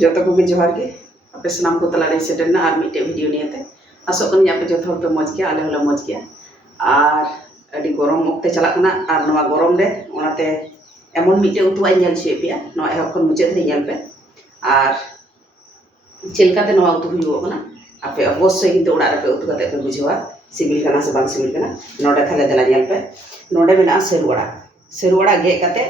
जोतो को जोहार गे आपे सामान को तलारे सेटरना और मिटे वीडियो नियते आसो कनी आपे जोतो पे मज गया आले होला मज गया और अडी गरम ओक्ते चला कना और नवा गरम रे ओनाते एमन मिटे उतु आई नेल छे पेया नवा एहब खन मुचे धरे नेल पे और चिलकाते नवा उतु हुयो कना आपे अवश्य किन्तु ओड़ा रे पे उतु कते पे बुझवा सिबिल कना से बांग सिबिल कना नोडे थाले दला नेल पे नोडे मेना सेरुवाड़ा गे कते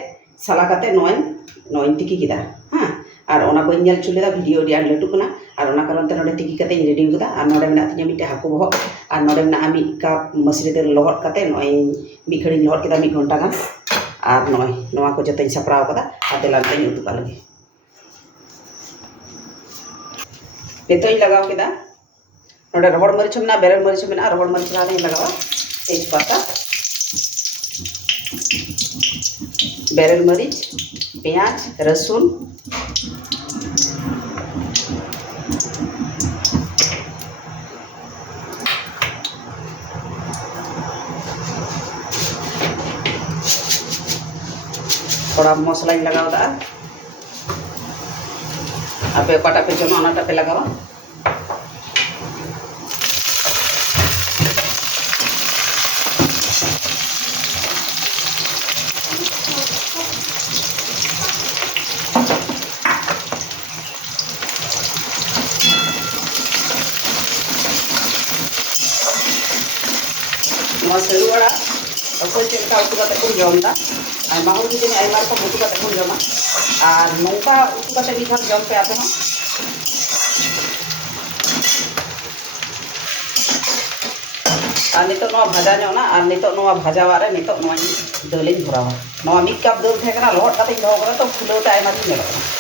साला कते नोइन तिकी किदा हां और ओना को नेल चुलेदा वीडियो डी लटू कना और ओना कारण ते नोडे तिकी कते रेडी कदा और नोडे मेना तिया मिटे हाको बहक और नोडे मेना आमी कप मसरी ते लहट कते नोय मी घड़ी लहट केदा मी घंटा गान और नोय नोवा को जते सपराव कदा और देला ते उतु का लगे तेतोय लगाव केदा नोडे रबड़ मरीच मेना बेरल मरीच मेना रबड़ मरीच ला लगावा तेजपाता बेरल मरीच प्याज रसुन थोड़ा मसला लगाव दा आपे पटा पे जमा ओनाटा पे लगावा सेरुवाड़ा अको चलका उतु कते को जमदा और माहौल की जने आइमार को उतु कते को जमा और नौका उतु कते भी धाम जम पे आते हैं और नितो नवा भाजा ना और नितो नवा भाजावा रे नितो नवा दलिन भरावा नवा मिड कप दल थे कना लहट कते दो करा तो फुलोते आइमा दिन नेलो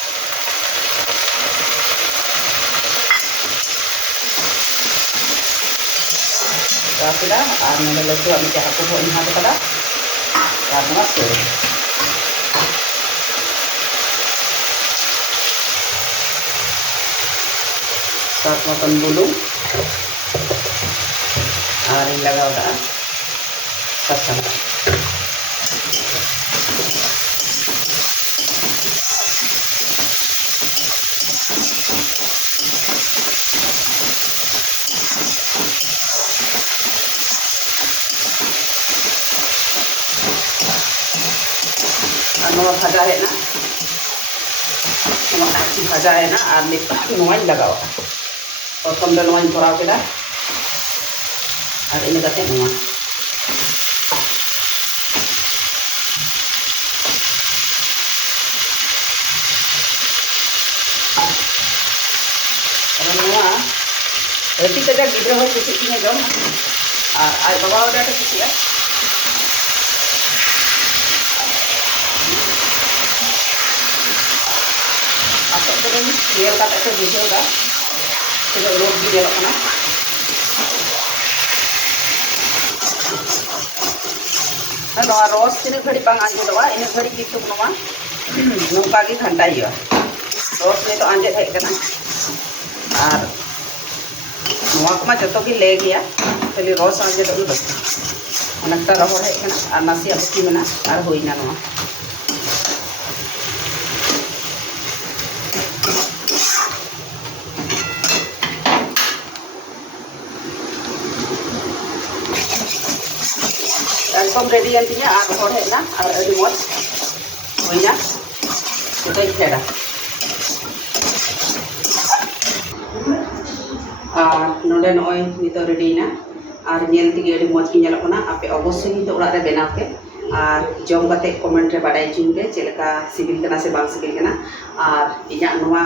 राखिदा और नोडे लड्डू आमी जहाँ को इन हाथ कदा और नवा सेरे सात मतन बुलुंग और इन लगाव दा ससंग नवा भाजा है ना भाजा है ना और नित नवा लगावा प्रथम दो नवा भराव केदा और इन कते नवा नवा अति कजा गिद्रा हो कुछ ने जम और आज बाबा ओडा के कुछ नेल का बुझेगा तो रोड भी नेलोना रस तीन घड़ी बांग आंजेदवा इन घड़ी कितु नौका की घंटा रस ने तो आंजेद हेकना और नवा जो ले गया खाली रस आंजेद बस अनेकटा रहड़ हेकना और नासिया बाकी मेना और होइना नवा एकदम रेडी अंतिया और रहड़ हेना और अड़ी मज होइना तो फेड़ा और नोडे नय नितो रेडीना और नेल तिगे अड़ी मज की नेलोकना आपे अवश्य नितो ओड़ा रे बनाव पे और जम कते कमेंट रे बाडाय चिन पे चेलका सिबिल कना से बांग सिबिल कना और इया नवा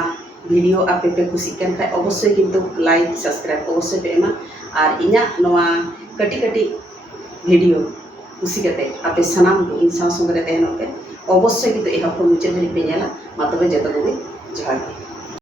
वीडियो आपे पे खुशी कन खाय अवश्य किंतु लाइक सब्सक्राइब अवश्य पे एमा और इया नवा कटी कटी वीडियो खुशी कते आपे सनाम को इन साव संग रे तहनो पे अवश्य किंतु एहब को मुचे धरि पे नेला मा तबे जतो को जोहार।